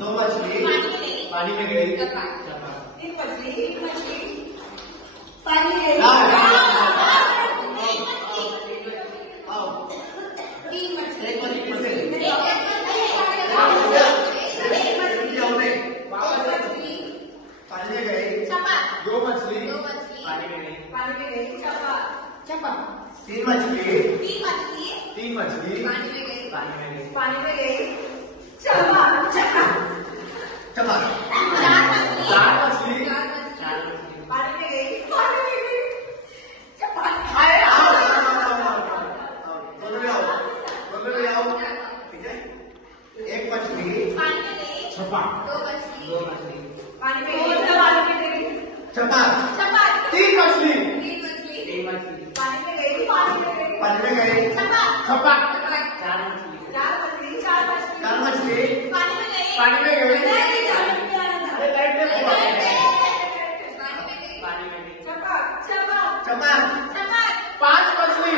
दो मछली पानी में गई। तीन मछली पानी में गई। दो मछली पानी में गई। तीन मछली पानी में गई। चपा चपा। चार मछली पानी में गई। चपा ठीक है। एक मछली छपा। दो मछली पानी में गई। छपा। तीन मछली पानी में गई। छपा। चार मछली पानी में गई। छपा। पांच मछली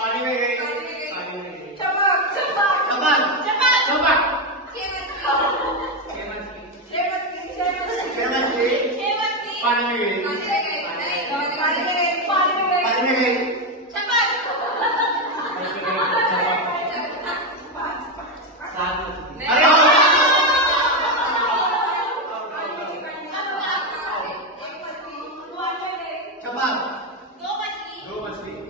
पानी में गई। छपा। छह मछली पानी में गई। छपा। दो मछली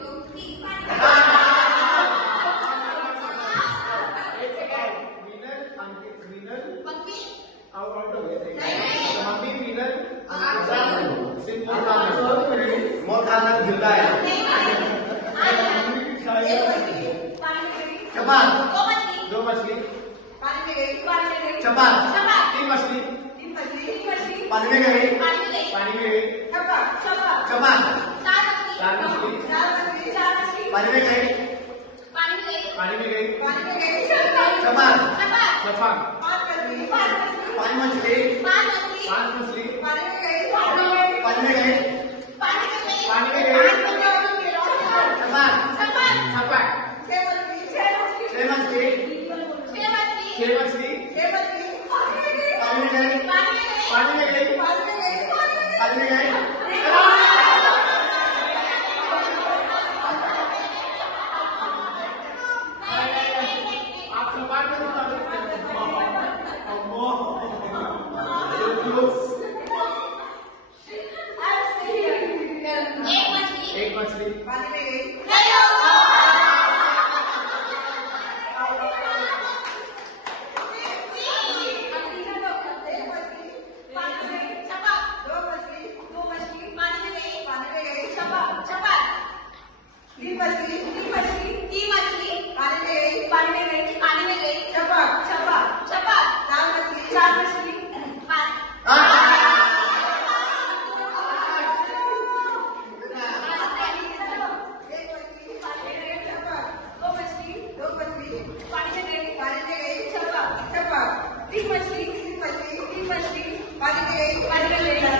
छपा। दो मछली छपा। तीन मछली पानी में गई। छपा। चार मछली पानी में गई। छपा। पांच मछली पानी में गई। छपा। छह मछली पानी में गई। आप सपाट में एक मछली पानी में गई। तीन मछली पानी में गई।